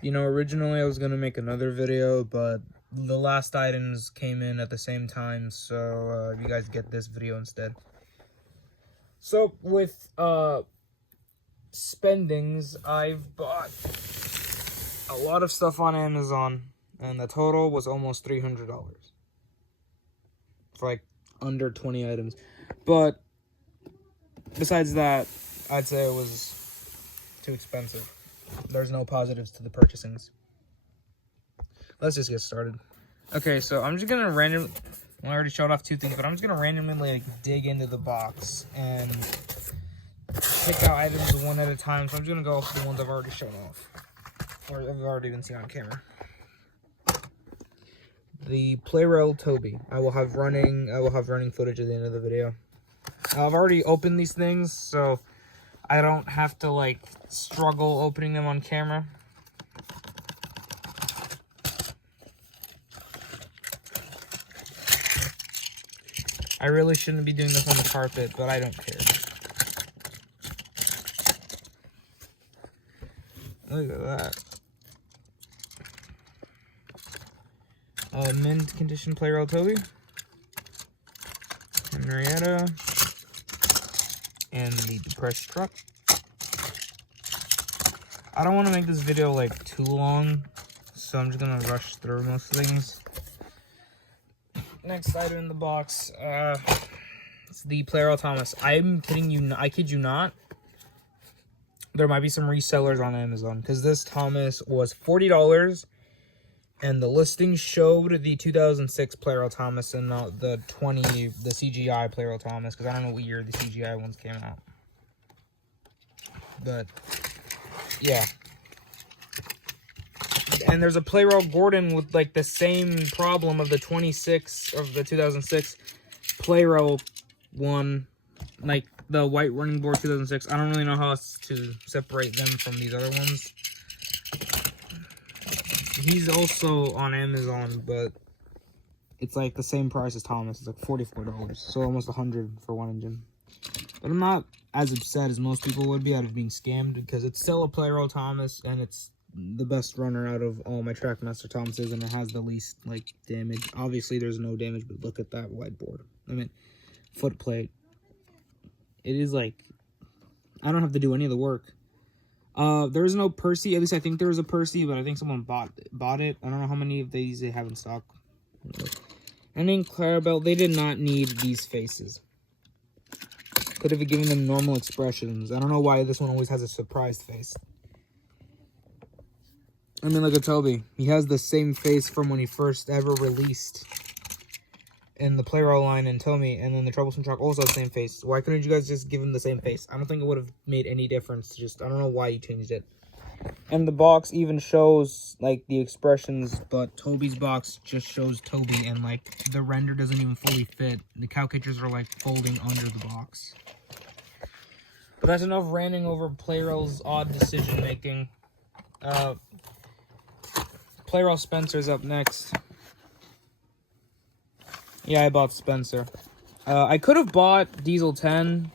You know, originally I was going to make another video, but the last items came in at the same time, so you guys get this video instead. So, with spendings, I've bought a lot of stuff on Amazon, and the total was almost $300 for like under 20 items. But besides that, I'd say it was too expensive. There's no positives to the purchasings. Let's just get started. Okay, so I'm just gonna I already showed off two things, but I'm just gonna randomly like dig into the box and pick out items one at a time. So I'm just gonna go off the ones I've already shown off, or I've already been seen on camera. The Plarail Toby. I will have running footage at the end of the video. I've already opened these things, so I don't have to like struggle opening them on camera. I really shouldn't be doing this on the carpet, but I don't care. Look at that. Mint condition Plarail Toby. Henrietta. And the depressed truck. I don't want to make this video like too long, so I'm just gonna rush through most things. Next item in the box, it's the Plarail Thomas. I'm kidding you, I kid you not. There might be some resellers on Amazon, because this Thomas was $40, and the listing showed the 2006 Plarail Thomas and not the CGI Plarail Thomas, because I don't know what year the CGI ones came out. But yeah. And there's a Plarail Gordon with like the same problem of the 2006 Plarail one, like the white running board 2006. I don't really know how else to separate them from these other ones. He's also on Amazon, but it's like the same price as Thomas. It's like $44, so almost $100 for one engine. But I'm not as upset as most people would be out of being scammed, because it's still a Plarail Thomas, and it's the best runner out of all my Trackmaster Thomases, and it has the least like damage. Obviously there's no damage, but look at that whiteboard. I mean, foot plate. It is like, I don't have to do any of the work. There is no Percy. At least I think there was a Percy, but I think someone bought it. I don't know how many of these they have in stock. And in Clarabelle, they did not need these faces. Could have given them normal expressions. I don't know why this one always has a surprised face. I mean, look at Toby. He has the same face from when he first ever released in the Plarail line and Tomy, and then the Troublesome Truck also has the same face. Why couldn't you guys just give him the same face? I don't think it would have made any difference. Just, I don't know why you changed it. And the box even shows, like, the expressions, but Toby's box just shows Toby, and, like, the render doesn't even fully fit. The cow catchers are, like, folding under the box. But that's enough ranting over Plarail's odd decision-making. Plarail Spencer's up next. Yeah, I bought Spencer. I could have bought Diesel 10.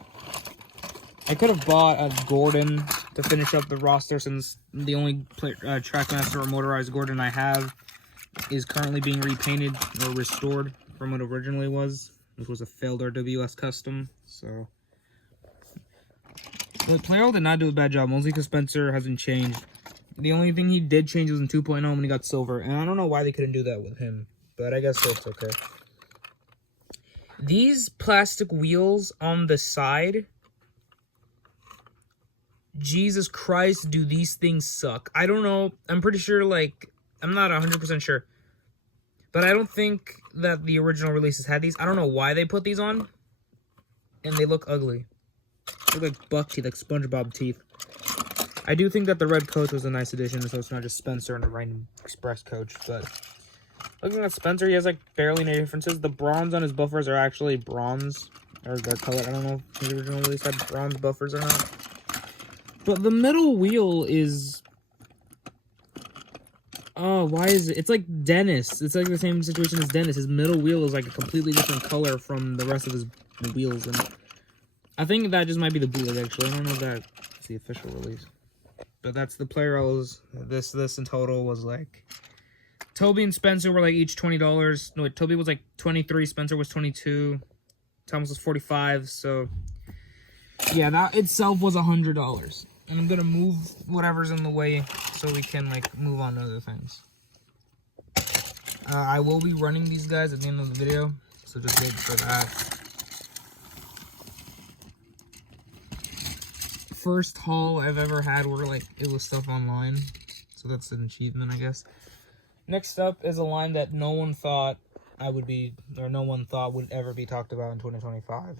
I could have bought a Gordon to finish up the roster, since the only Trackmaster or motorized Gordon I have is currently being repainted or restored from what it originally was, which was a failed RWS custom. So, but Plarail did not do a bad job, mostly because Spencer hasn't changed. The only thing he did change was in 2.0 when he got silver, and I don't know why they couldn't do that with him, but I guess that's okay. These plastic wheels on the side, Jesus Christ, do these things suck. I don't know, I'm pretty sure, like, I'm not 100% sure, but I don't think that the original releases had these. I don't know why they put these on, and they look ugly. They look like buck teeth, like SpongeBob teeth. I do think that the red coach was a nice addition, so it's not just Spencer and a random express coach, but looking at Spencer, he has like barely any differences. The bronze on his buffers are actually bronze, or they're colored. I don't know if the original release had bronze buffers or not. But the middle wheel is, oh, why is it? It's like Dennis. It's like the same situation as Dennis. His middle wheel is like a completely different color from the rest of his wheels, and I think that just might be the bootleg, actually. I don't know if that's the official release. But that's the player roles. This in total was like, Toby and Spencer were like each $20. No, wait, Toby was like 23, Spencer was 22, Thomas was 45. So yeah, that itself was $100. And I'm gonna move whatever's in the way so we can like move on to other things. I will be running these guys at the end of the video, so just wait for that. First haul I've ever had where like it was stuff online, so that's an achievement, I guess. Next up is a line that no one thought I would be, or no one thought would ever be talked about in 2025.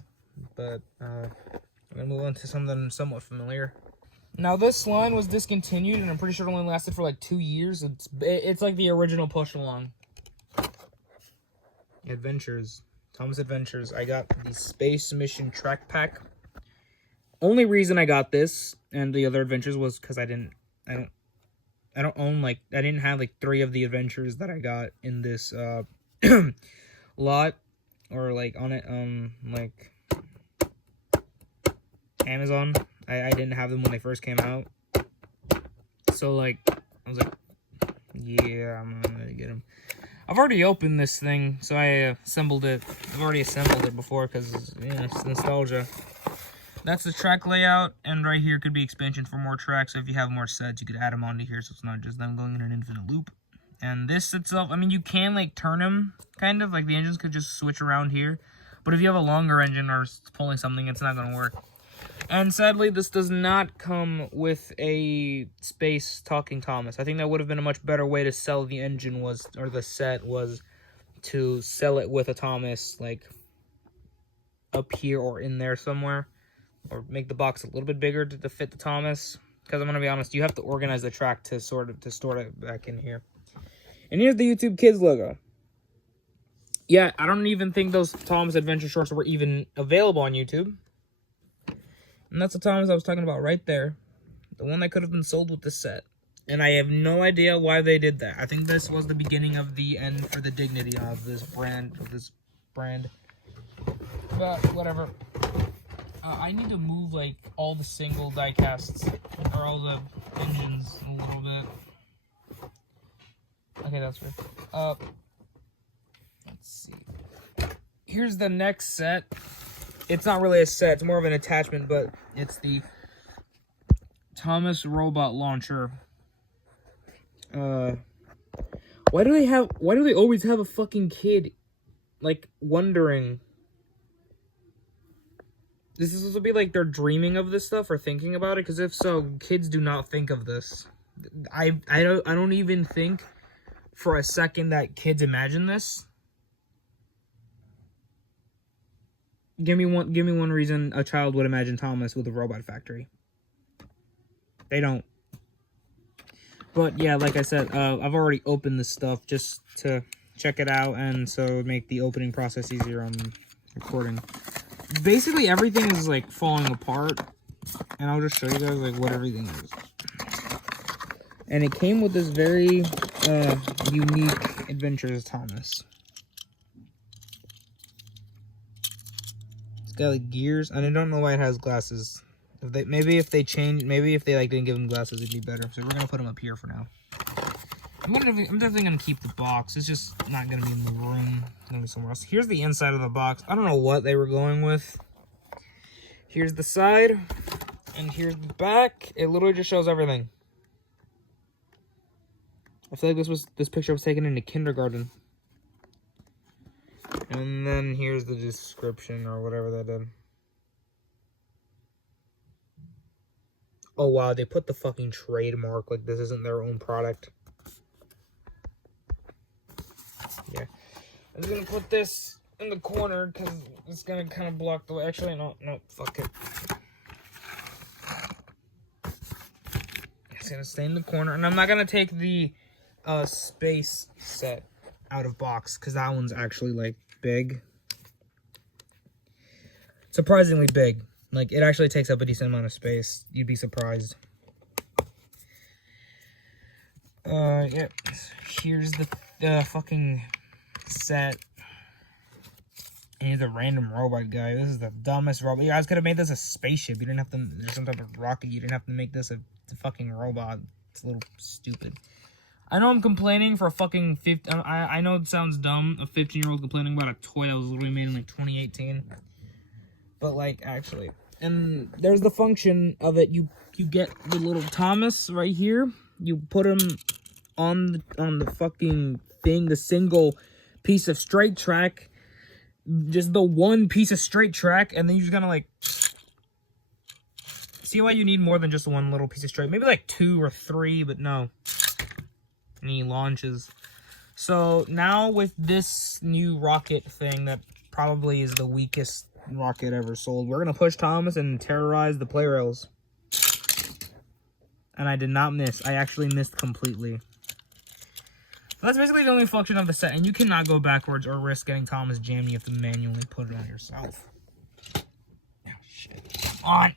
But I'm gonna move on to something somewhat familiar. Now this line was discontinued, and I'm pretty sure it only lasted for like 2 years. It's like the original push along. Adventures, Thomas Adventures. I got the Space Mission Track Pack. Only reason I got this and the other adventures was because I don't own, like, I didn't have like 3 of the adventures that I got in this lot, or like on it like Amazon. I didn't have them when they first came out, so like I was like, yeah, I'm gonna get them. I've already opened this thing, so I assembled it. I've already assembled it before because, you know, it's nostalgia. That's the track layout, and right here could be expansion for more tracks. So if you have more sets, you could add them onto here, so it's not just them going in an infinite loop. And this itself, I mean, you can like turn them, kind of like the engines could just switch around here. But if you have a longer engine or pulling something, it's not gonna work. And sadly, this does not come with a space talking Thomas. I think that would have been a much better way to sell the engine or the set was to sell it with a Thomas, like, up here or in there somewhere. Or make the box a little bit bigger to fit the Thomas. Because I'm going to be honest, you have to organize the track to store it back in here. And here's the YouTube Kids logo. Yeah, I don't even think those Thomas Adventure shorts were even available on YouTube. And that's the Thomas I was talking about right there. The one that could have been sold with this set. And I have no idea why they did that. I think this was the beginning of the end for the dignity of this brand. But whatever. I need to move like all the single die casts or all the engines a little bit. Okay, that's right. Let's see. Here's the next set. It's not really a set, it's more of an attachment, but it's the Thomas Robot Launcher. Why do they always have a fucking kid, like, wondering? This is supposed to be like they're dreaming of this stuff or thinking about it, because if so, kids do not think of this. I don't even think for a second that kids imagine this. Give me one reason a child would imagine Thomas with a robot factory. They don't. But yeah, like I said, I've already opened this stuff just to check it out, and so it would make the opening process easier on recording. Basically, everything is like falling apart, and I'll just show you guys like what everything is. And it came with this very unique Adventures Thomas. It's got like gears, and I don't know why it has glasses. Maybe if they like didn't give him glasses, it'd be better. So we're gonna put him up here for now. I'm definitely gonna keep the box. It's just not gonna be in the room. It's gonna be somewhere else. Here's the inside of the box. I don't know what they were going with. Here's the side, and here's the back. It literally just shows everything. I feel like this picture was taken in a kindergarten. And then here's the description or whatever that did. Oh wow, they put the fucking trademark, like this isn't their own product. Yeah. I'm just gonna put this in the corner because it's gonna kind of block the way. Actually, no, fuck it. It's gonna stay in the corner, and I'm not gonna take the space set out of box because that one's actually like big. Surprisingly big. Like, it actually takes up a decent amount of space. You'd be surprised. Yeah. Here's the fucking set. And he's a random robot guy. This is the dumbest robot. You guys could have made this a spaceship. You didn't have to, there's some type of rocket. You didn't have to make this a a fucking robot. It's a little stupid. I know I'm complaining for a fucking I know it sounds dumb, a 15-year-old complaining about a toy that was literally made in like 2018. But like actually, and there's the function of it. You get the little Thomas right here. You put him on the fucking thing, the single piece of straight track, just the one piece of straight track, and then you're just gonna like see why you need more than just one little piece of straight. Maybe like 2 or 3, but no. And he launches. So now with this new rocket thing that probably is the weakest rocket ever sold, we're gonna push Thomas and terrorize the play rails. And I did not miss. I actually missed completely. So that's basically the only function of the set, and you cannot go backwards or risk getting Thomas jammed. You have to manually put it on yourself. Oh shit. Come on.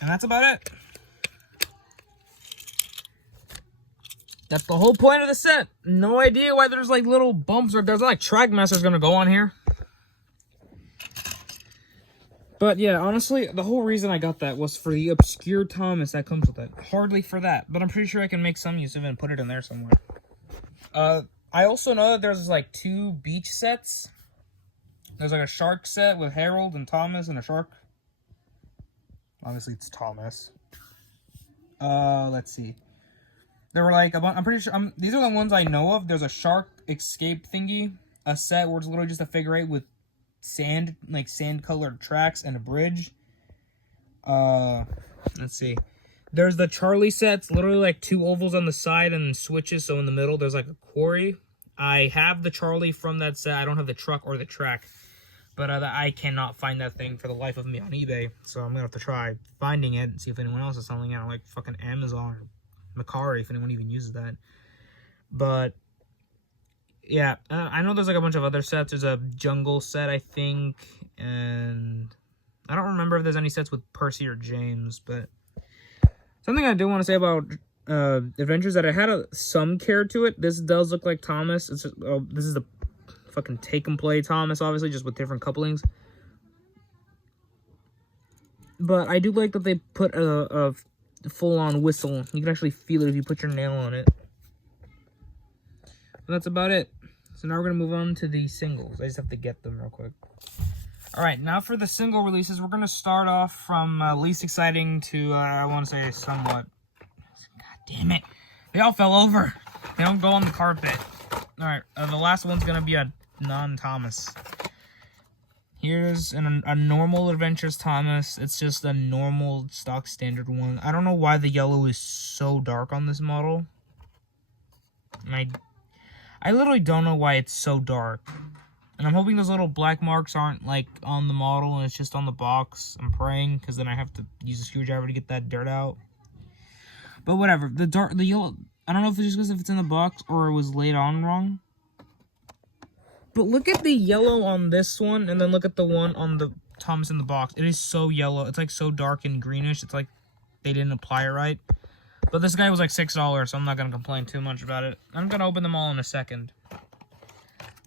And that's about it. That's the whole point of the set. No idea why there's like little bumps or there's like Trackmaster's gonna go on here. But yeah, honestly, the whole reason I got that was for the obscure Thomas that comes with it. Hardly for that, but I'm pretty sure I can make some use of it and put it in there somewhere. I also know that there's like 2 beach sets. There's like a shark set with Harold and Thomas and a shark. Obviously, it's Thomas. Let's see. There were like I'm pretty sure these are the ones I know of. There's a shark escape thingy, a set where it's literally just a figure 8 with sand, like sand-colored tracks and a bridge. Let's see. There's the Charlie set. It's literally like 2 ovals on the side and switches. So in the middle, there's like a quarry. I have the Charlie from that set. I don't have the truck or the track. But I cannot find that thing for the life of me on eBay. So I'm going to have to try finding it and see if anyone else is selling it on like fucking Amazon or Mercari, if anyone even uses that. But yeah, I know there's like a bunch of other sets. There's a jungle set, I think. And I don't remember if there's any sets with Percy or James. But something I do want to say about Adventures that I had some care to it. This does look like Thomas. It's just, this is the fucking take and play Thomas, obviously, just with different couplings. But I do like that they put a full-on whistle. You can actually feel it if you put your nail on it. But that's about it. So now we're going to move on to the singles. I just have to get them real quick. Alright, now for the single releases, we're going to start off from least exciting to, I want to say, somewhat. God damn it. They all fell over. They don't go on the carpet. Alright, the last one's going to be a non-Thomas. Here's a normal Adventures Thomas. It's just a normal stock standard one. I don't know why the yellow is so dark on this model. And I literally don't know why it's so dark. And I'm hoping those little black marks aren't like on the model and it's just on the box. I'm praying, because then I have to use a screwdriver to get that dirt out. But whatever. The yellow, I don't know if it's just because if it's in the box or it was laid on wrong. But look at the yellow on this one, and then look at the one on the Thomas in the box. It is so yellow. It's like so dark and greenish. It's like they didn't apply it right. But this guy was like $6, so I'm not going to complain too much about it. I'm going to open them all in a second.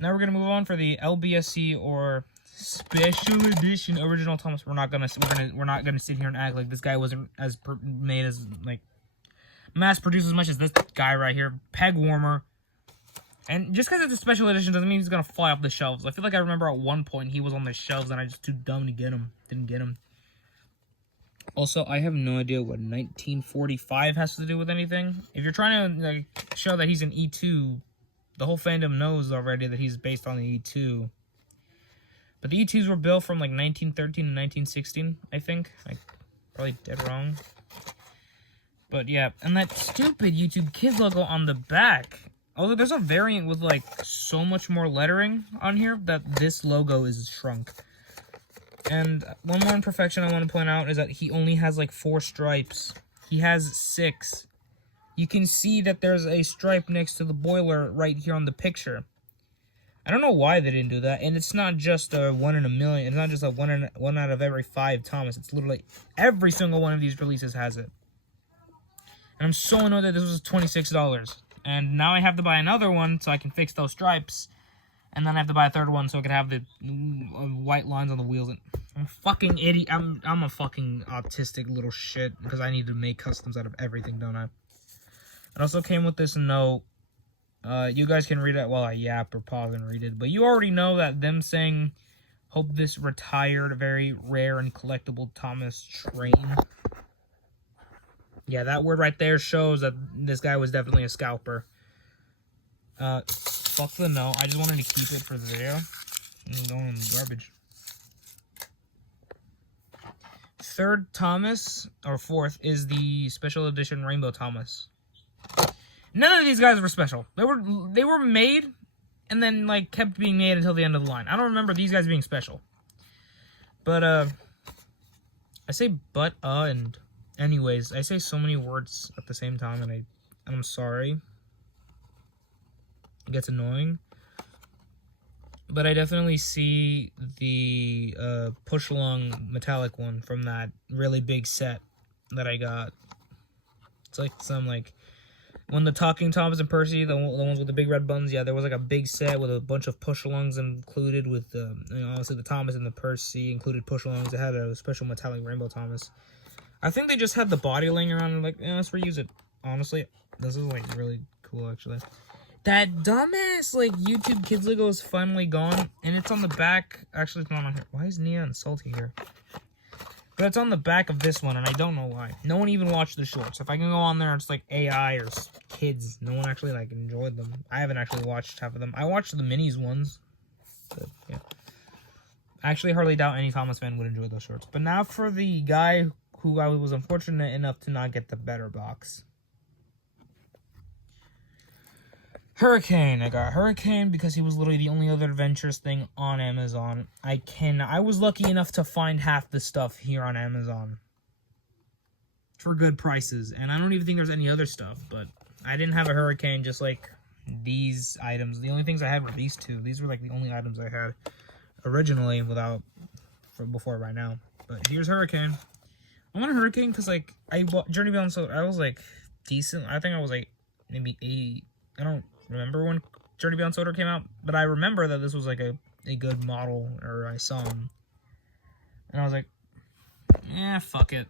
Now we're going to move on for the LBSC or Special Edition Original Thomas. We're not going to sit here and act like this guy wasn't as made as like mass produced as much as this guy right here. Peg warmer. And just because it's a special edition doesn't mean he's going to fly off the shelves. I feel like I remember at one point he was on the shelves and I was just too dumb to get him. Didn't get him. Also, I have no idea what 1945 has to do with anything. If you're trying to like, show that he's an E2, the whole fandom knows already that he's based on the E2. But the E2s were built from like 1913 and 1916, I think. Like, probably dead wrong. But yeah, and that stupid YouTube Kids logo on the back. Although there's a variant with like so much more lettering on here that this logo is shrunk. And one more imperfection I want to point out is that he only has like 4 stripes. He has 6. You can see that there's a stripe next to the boiler right here on the picture. I don't know why they didn't do that. And it's not just a 1 in a million. It's not just a 1 out of every 5 Thomas. It's literally every single one of these releases has it. And I'm so annoyed that this was $26. And now I have to buy another one so I can fix those stripes. And then I have to buy a third one so I can have the white lines on the wheels. And I'm a fucking idiot. I'm a fucking autistic little shit because I need to make customs out of everything, don't I? It also came with this note. You guys can read it while I yap or pause and read it. But you already know that them saying, hope this retired, very rare and collectible Thomas Train. Yeah, that word right there shows that this guy was definitely a scalper. Fuck the note. I just wanted to keep it for there. And going in the garbage. Third Thomas, or fourth, is the special edition Rainbow Thomas. None of these guys were special. They were made, and then like kept being made until the end of the line. I don't remember these guys being special. But I say and anyways. I say so many words at the same time, and I'm sorry. It gets annoying. But I definitely see the push along metallic one from that really big set that I got. It's like some like when the Talking Toms and Percy, the ones with the big red buttons, yeah, there was like a big set with a bunch of push alongs included with obviously the Thomas and the Percy included push alongs. It had a special metallic Rainbow Thomas. I think they just had the body laying around and like, let's reuse it. Honestly, this is like really cool actually. That dumbass, like, YouTube Kids Lego is finally gone, and it's on the back. Actually, it's not on here. Why is Nia and Salty here? But it's on the back of this one, and I don't know why. No one even watched the shorts. If I can go on there, it's like AI or kids. No one actually, like, enjoyed them. I haven't actually watched half of them. I watched the minis ones. But, yeah. I actually hardly doubt any Thomas fan would enjoy those shorts. But now for the guy who I was unfortunate enough to not get the better box. Hurricane. I got Hurricane because he was literally the only other adventures thing on Amazon. I was lucky enough to find half the stuff here on Amazon for good prices, and I don't even think there's any other stuff, but I didn't have a Hurricane just like these items. The only things I had were these two. These were like the only items I had originally before right now. But here's Hurricane. I want a Hurricane because like Journey Beyond Solar, I was like decent. I think I was like maybe 8. I don't remember when Journey Beyond Soda came out, but I remember that this was like a good model, or I saw him. And I was like, fuck it.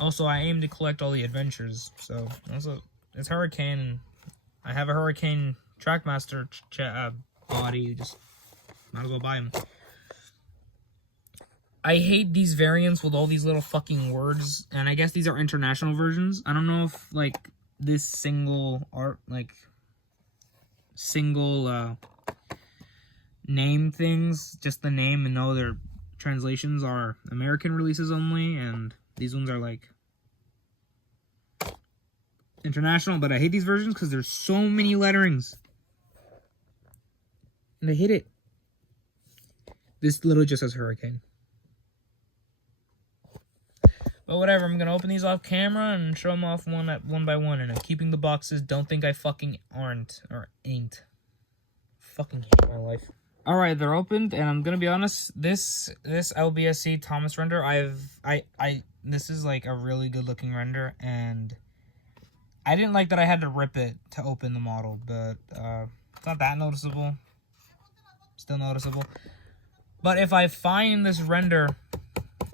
Also, I aim to collect all the adventures, so also it's Hurricane, and I have a Hurricane Trackmaster body, just might as well buy him. I hate these variants with all these little fucking words, and I guess these are international versions. I don't know if, like, this single name things, just the name, and no, their translations are American releases only, and these ones are like international. But I hate these versions because there's so many letterings, and I hate it. This literally just says Hurricane. But whatever, I'm gonna open these off camera and show them off one by one, and I'm keeping the boxes. Don't think I fucking ain't. Fucking hate my life. Alright, they're opened, and I'm gonna be honest, this LBSC Thomas render, this is like a really good looking render, and I didn't like that I had to rip it to open the model, but it's not that noticeable. Still noticeable. But if I find this render,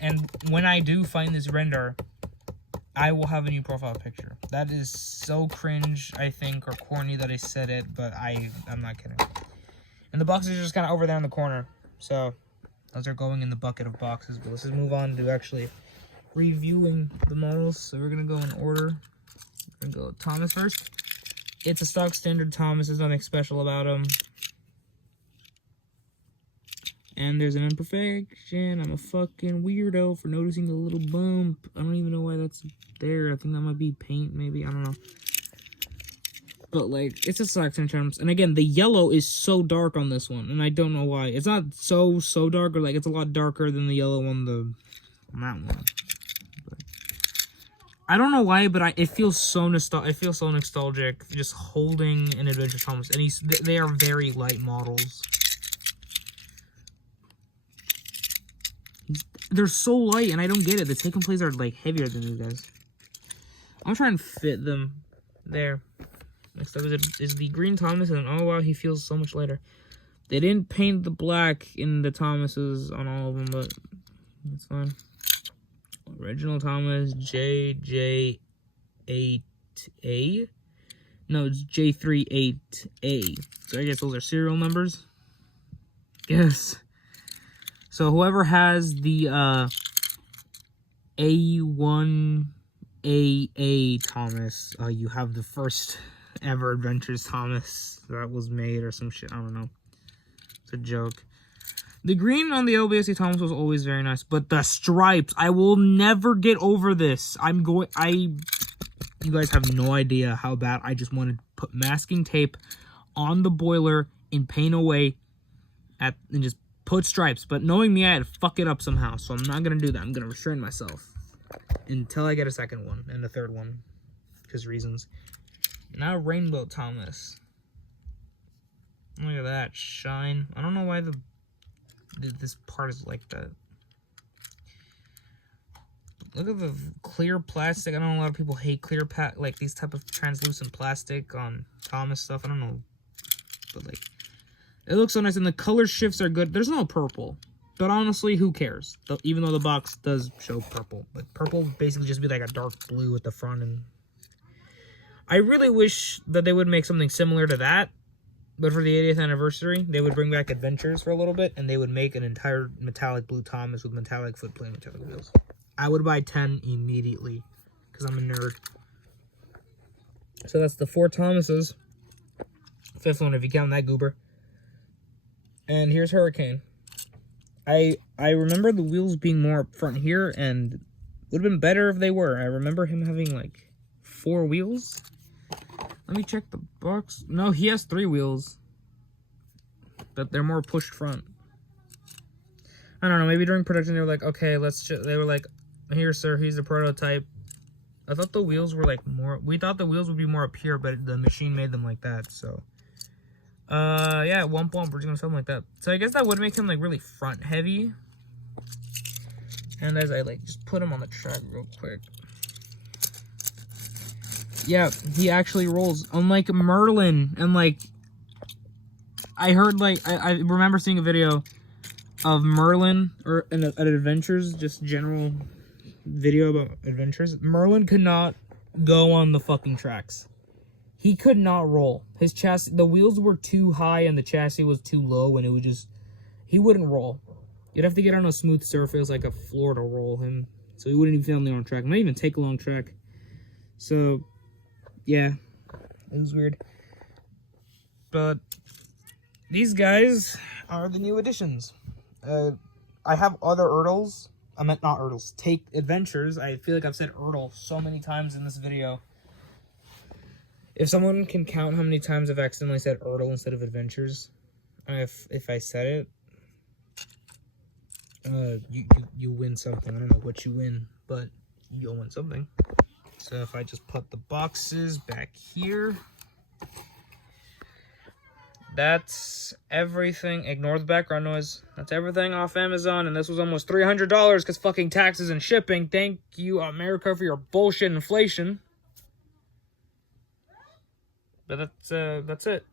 and when I do find this render, I will have a new profile picture. That is so cringe, I think, or corny that I said it, but I'm not kidding. And the boxes are just kind of over there in the corner. So, those are going in the bucket of boxes. But let's just move on to actually reviewing the models. So we're going to go in order. We're going to go Thomas first. It's a stock standard Thomas. There's nothing special about him. And there's an imperfection. I'm a fucking weirdo for noticing the little bump. I don't even know why that's there. I think that might be paint, maybe. I don't know. But, like, it's a selection terms. And, again, the yellow is so dark on this one. And I don't know why. It's not so dark. Or, like, it's a lot darker than the yellow on that one. But I don't know why, but it feels so nostalgic just holding an Adventure Thomas. And they are very light models. They're so light, and I don't get it. The taken plays are, like, heavier than these guys. I'm trying to fit them there. Next up is the green Thomas, and oh wow, he feels so much lighter. They didn't paint the black in the Thomases on all of them, but That's fine. Original Thomas JJ8A. No, it's J38A. So I guess those are serial numbers. Yes. So whoever has the A1AA Thomas, you have the first ever Adventures Thomas that was made or some shit. I don't know. It's a joke. The green on the LBSC Thomas was always very nice, but the stripes, I will never get over this. You guys have no idea how bad I just wanted to put masking tape on the boiler and paint away and just put stripes. But knowing me, I had to fuck it up somehow, so I'm not going to do that. I'm going to restrain myself until I get a second one and a third one, because reasons. Now Rainbow Thomas. Look at that shine. I don't know why this part is like that. Look at the clear plastic. I know a lot of people hate clear like these type of translucent plastic on Thomas stuff. I don't know, but like it looks so nice, and the color shifts are good. There's no purple, but honestly, who cares? Even though the box does show purple, but purple basically just be like a dark blue at the front. And I really wish that they would make something similar to that. But for the 80th anniversary, they would bring back Adventures for a little bit, and they would make an entire metallic blue Thomas with metallic footplate, metallic wheels. I would buy 10 immediately, because I'm a nerd. So that's the 4 Thomases. 5th one if you count that goober. And here's Hurricane. I remember the wheels being more up front here, and it would have been better if they were. I remember him having like 4 wheels. Let me check the box. No, he has 3 wheels. But they're more pushed front. I don't know, maybe during production they were like, okay, they were like, here sir, here's the prototype. I thought the wheels were like more, we thought the wheels would be more up here, but the machine made them like that, so. Yeah, at one point we're just gonna film like that. So I guess that would make him like really front heavy. And as I like just put him on the track real quick. Yeah, he actually rolls. Unlike Merlin, and like, I heard like, I remember seeing a video of Merlin, or at Adventures, just general video about Adventures. Merlin could not go on the fucking tracks. He could not roll. His chassis, the wheels were too high and the chassis was too low, and it would just, he wouldn't roll. You'd have to get on a smooth surface like a floor to roll him, so he wouldn't even fit on the long track. Might even take a long track. So, yeah, it was weird. But these guys are the new additions. I have other Erdls. I meant not Erdls. Take Adventures. I feel like I've said Erdl so many times in this video. If someone can count how many times I've accidentally said Erdl instead of Adventures, if I said it, you win something. I don't know what you win, but you'll win something. So if I just put the boxes back here, that's everything. Ignore the background noise. That's everything off Amazon, and this was almost $300 because fucking taxes and shipping. Thank you, America, for your bullshit inflation. But that's it.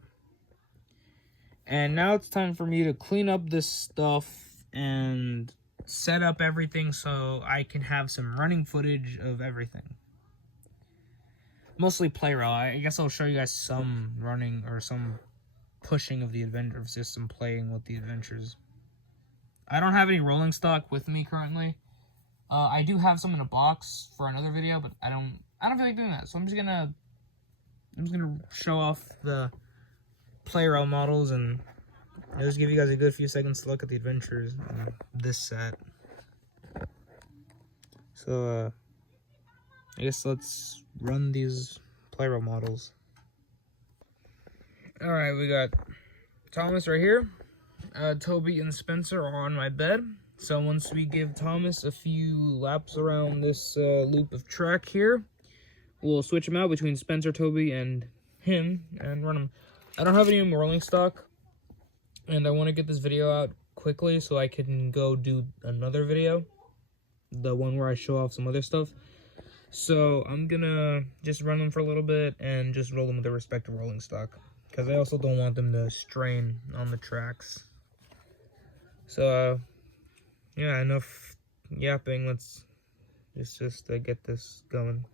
And now it's time for me to clean up this stuff and set up everything so I can have some running footage of everything. Mostly Playrail. I guess I'll show you guys some running or some pushing of the Adventure system, playing with the Adventures. I don't have any rolling stock with me currently. I do have some in a box for another video, but I don't feel like doing that. So I'm just gonna show off the Playrail models, and I'll just give you guys a good few seconds to look at the Adventures in this set. So I guess let's run these Playrail models. Alright, we got Thomas right here. Toby and Spencer are on my bed. So once we give Thomas a few laps around this loop of track here, we'll switch him out between Spencer, Toby, and him and run him. I don't have any more rolling stock, and I want to get this video out quickly so I can go do another video, the one where I show off some other stuff. So I'm gonna just run them for a little bit and just roll them with their respective rolling stock, because I also don't want them to strain on the tracks. So yeah, enough yapping. Let's just get this going.